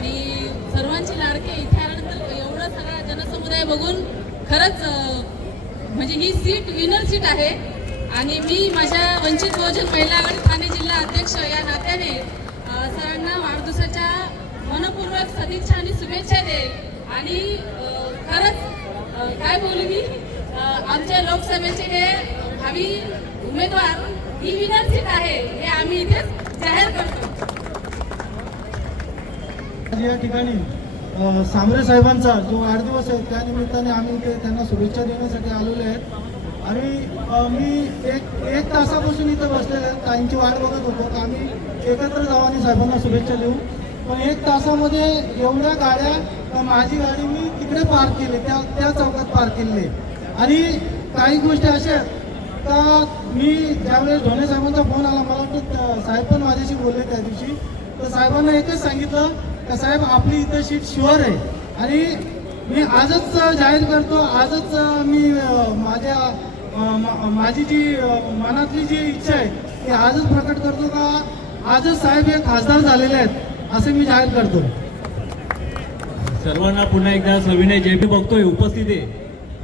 आणि सर्वांची लाडके इथे आल्यानंतर एवढा सगळा जनसमुदाय बघून खरंच म्हणजे ही सीट विनर सीट आहे. आणि मी माझ्या वंचित बहुजन महिला आघाडी ठाणे जिल्हा अध्यक्ष या नात्याने सरांना वाढदिवसाच्या मनपूर्वक सदिच्छा आणि शुभेच्छा दे आणि खरंच काय बोलू मी? आमच्या लोकसभेचे हे भावी उमेदवार ही विनर सीट आहे हे आम्ही इथेच जाहीर करतो. या ठिकाणी सामरे सांबरे साहेबांचा जो वाढदिवस आहे त्या निमित्ताने आम्ही इथे त्यांना शुभेच्छा देण्यासाठी आलेलो आहेत आणि मी एक एक तासापासून इथं बसलेले आहे. ताईंची वाट बघत होतो. तर आम्ही एकत्र जाऊ आणि साहेबांना शुभेच्छा देऊ. पण एक तासामध्ये एवढ्या गाड्या माझी गाडी मी तिकडे पार्क केली. त्या त्या चौकात पार्क केली. आणि काही गोष्टी अशा आहेत. का मी ज्यावेळेस धोणे साहेबांचा फोन आला मला वाटतं साहेब पण माझ्याशी बोलले त्या दिवशी. तर साहेबांना एकच सांगितलं का साहेब आपली इथं सीट शुअर आहे. आणि मी आजच जाहीर करतो आजच मी माझ्या माझी जी मनातली जी इच्छा आहे ती आजच प्रकट करतो का? आजच साहेब हे खासदार झालेले आहेत असं मी जाहीर करतो. सर्वांना पुन्हा एकदा सविनय जे बी बघतोय उपस्थित आहे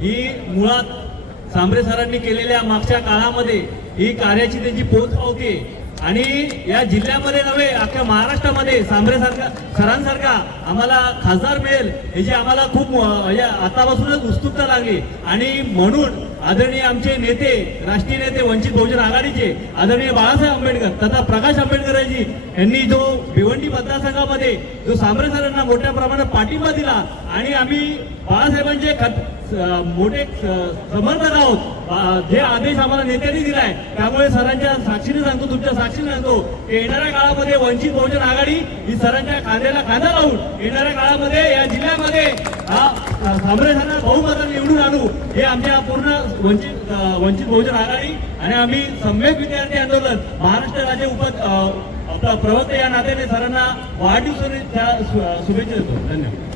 ही मुळात सांबरे सरांनी केलेल्या मागच्या काळामध्ये ही कार्याची त्यांची पोच पावते आणि या जिल्ह्यामध्ये नव्हे अख्ख्या महाराष्ट्रामध्ये सांबरे सारखा सरांसारखा आम्हाला खासदार मिळेल याची आम्हाला खूप म्हणजे आतापासूनच उत्सुकता लागली. आणि म्हणून आदरणीय आमचे नेते राष्ट्रीय नेते वंचित बहुजन आघाडीचे आदरणीय बाळासाहेब आंबेडकर तथा प्रकाश आंबेडकरजी यांनी जो भिवंडी मतदारसंघामध्ये जो सांबरे सरांना मोठ्या प्रमाणात पाठिंबा दिला आणि आम्ही बाळासाहेबांचे खत मोठे समर्थक आहोत. जे आदेश आम्हाला नेत्यांनी दिलाय त्यामुळे सरांच्या साक्षीने सांगतो तुमच्या साक्षीने सांगतो की येणाऱ्या काळामध्ये वंचित बहुजन आघाडी ही सरांच्या खांद्याला खांदा लावून येणाऱ्या काळामध्ये या जिल्ह्यामध्ये हा सांबरे सरांना बहुमताने निवडून आणू हे आमच्या पूर्ण वंचित वंचित बहुजन आघाडी आणि आम्ही सम्यक विद्यार्थी आंदोलन महाराष्ट्र राज्य उप प्रवक्ते या नात्याने सरांना वाढदिवस शु- शुभेच्छा देतो. धन्यवाद.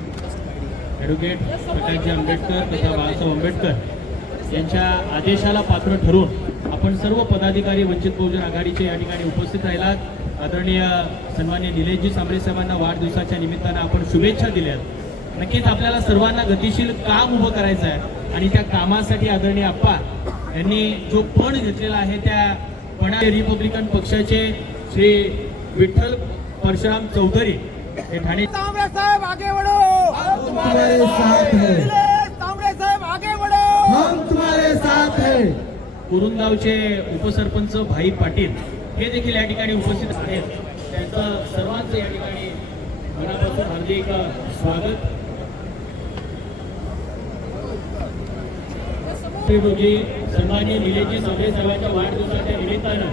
ॲडव्होकेट प्रकाशजी आंबेडकर तथा बाळासाहेब आंबेडकर यांच्या आदेशाला पात्र ठरून आपण सर्व पदाधिकारी वंचित बहुजन आघाडीचे या ठिकाणी उपस्थित राहिलात. आदरणीय सन्मान्य निलेशजी सांबळे साहेबांना वाढदिवसाच्या निमित्तानं आपण शुभेच्छा दिल्यात. नक्कीच आपल्याला सर्वांना गतिशील काम उभं करायचं आहे आणि त्या कामासाठी आदरणीय आप्पा यांनी जो पण घेतलेला आहे त्या पणा रिपब्लिकन पक्षाचे श्री विठ्ठल परशुराम चौधरी ठाणे तांबरे साहब आगे बढ़ो हम तुम्हारे साथ हैं। नीलेश तांबरे साहब आगे बढ़ो हम तुम्हारे साथ हैं। कुरुंदावचे उपसरपंच भाई पाटील हे देखील या ठिकाणी उपस्थित आहेत. त्यांचं सर्वांचं या ठिकाणी मनापासून हार्दिक स्वागत. रोजी निलेशजी साहेबांच्या वाढदिवसाच्या निमित्तानं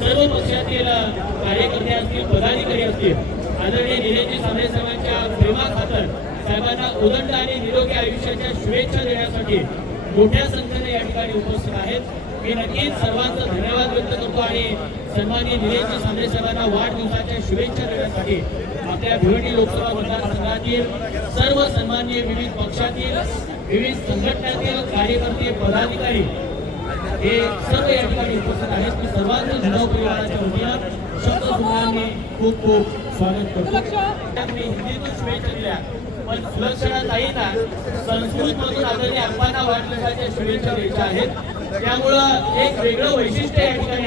सर्व पक्षातील कार्यकर्ते असतील पदाधिकारी असतील आदरणीय निलेशजी सांबरे साहेबांच्या प्रेमाखातर साहेबांना उदंड आणि निरोगी आयुष्याच्या शुभेच्छा देण्यासाठी मोठ्या संख्येने या ठिकाणी उपस्थित आहेत. मी नक्कीच सर्वांचा धन्यवाद व्यक्त करतो आणि सन्माननीय निलेशजी सांबरे साहेबांना वाढदिवसाच्या शुभेच्छा देण्यासाठी आपल्या भिवंडी लोकसभा मतदारसंघातील सर्व सन्माननीय विविध पक्षातील विविध संघटनातील कार्यकर्ते पदाधिकारी हे सर्व या ठिकाणी उपस्थित आहेत. मी सर्वांचं धनव परिवाराच्या वतीनं शब्द खूप खूप स्वागत करतो मी हिंदीतून शुभेच्छा पण सुलक्षणा ताईंना संस्कृत आदरणीय अप्पांना वाढदिवसाच्या शुभेच्छा द्यायच्या आहेत. त्यामुळं एक वेगळं वैशिष्ट्य या ठिकाणी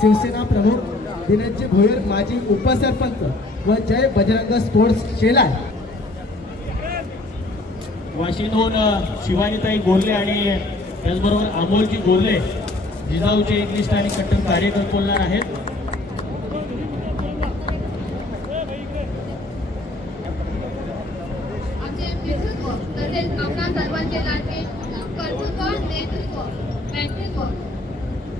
शिवसेना प्रमुख दिनेशजी भोईर माजी उपसरपंच व जय बजरंग स्पोर्ट्स शेलाय वाशीतून अ, शिवानीताई गोरले आणि त्याचबरोबर अमोलजी गोरले जिजाऊचे एकनिष्ठ आणि कट्टर कार्यकर्ते बोलणार आहेत तसेच सर्वांचे कर्तृत्व नेतृत्व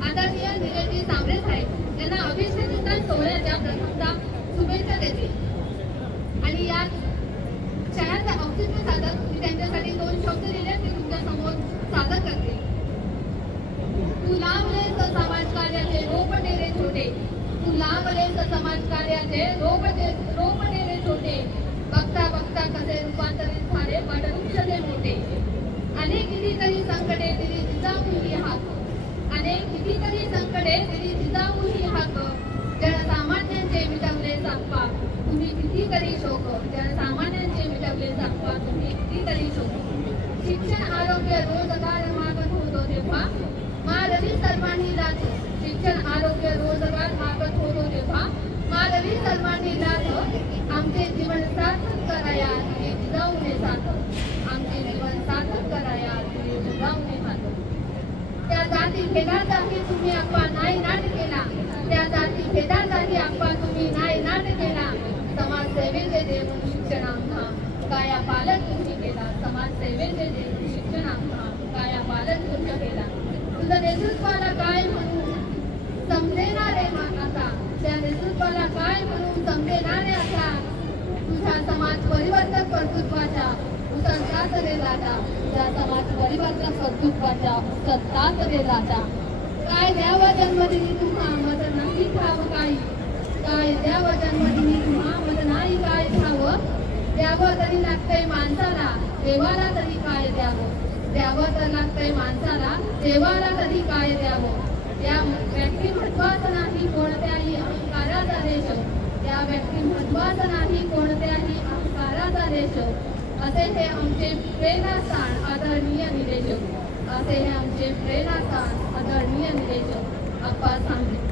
आदरणीय निलेजी सांबरे साहेब यांना सोहळ्याच्या प्रथमता शुभेच्छा देते आणि या औचित्य मी त्यांच्यासाठी दोन शब्द दिले ते तुमच्यासमोर सादर करते. तू लावलेस समाज कार्याचे रोप रे छोटे. तू लावलेस समाज कार्याचे रोप रोप रे छोटे. बघता बघता कसे रूपांतरित झाले वटवृक्ष ते मोठे. अनेक कितीतरी संकटे दिली जिजाऊही हा अनेक कितीतरी संकटे दिली जिजाऊही हाक जनसामान्यांचे मिटवले सापा तुम्ही कितीतरी शोक जनसामान्यांचे मिटवले सापा तुम्ही कितीतरी शोक शिक्षण आरोग्य रोजगार मागत होतो तेव्हा मानवी सर्वांनी लाच शिक्षण आरोग्य रोजगार मागत होतो तेव्हा मानवी सर्वांनी लाच आमचे जीवन सार्थक कराया तुझे जिजाऊने साथ आमचे जीवन सार्थक कराया तुझे जिजाऊने साथ त्या जाती भेदाचाही तुम्ही अप्पा नाही नाट केला. त्या जाती भेदाचाही अप्पा तुम्ही नाही नाट केला. समाजसेवेचे देऊन शिक्षण काया पालन तुम्ही केला. समाजसेवेचे देऊन शिक्षण काया पालन तुम्ही केला. तुझं नेतृत्वाला काय म्हणून समजेना रे मा- आता त्या नेतृत्वाला काय म्हणून समजेना रे आता? तुझ्या समाज परिवर्तक कर्तृत्वाच्या उसंतात रे दादा तुझा समाज परिवर्तक कर्तृत्वाच्या सत्तात रे दादा काय द्यावा जन्मदिनी तुम्हा मत नाही ठाव काही. काय द्यावं जन्मदिनी तुम्हा मत नाही काय ठाव द्यावं तरी लागतंय माणसाला देवाला तरी काय द्यावं? द्यावं तर लागतंय माणसाला देवाला तरी काय द्यावं? त्या व्यक्तिमत्वाचं नाही कोणत्याही अहंकाराचा देश त्या व्यक्तिमत्वाचं नाही कोणत्याही अहंकाराचा देश असे हे आमचे प्रेरणास्थान आदरणीय निदेशक असे हे आमचे प्रेरणास्थान आदरणीय निदेशक अप्पा सांगते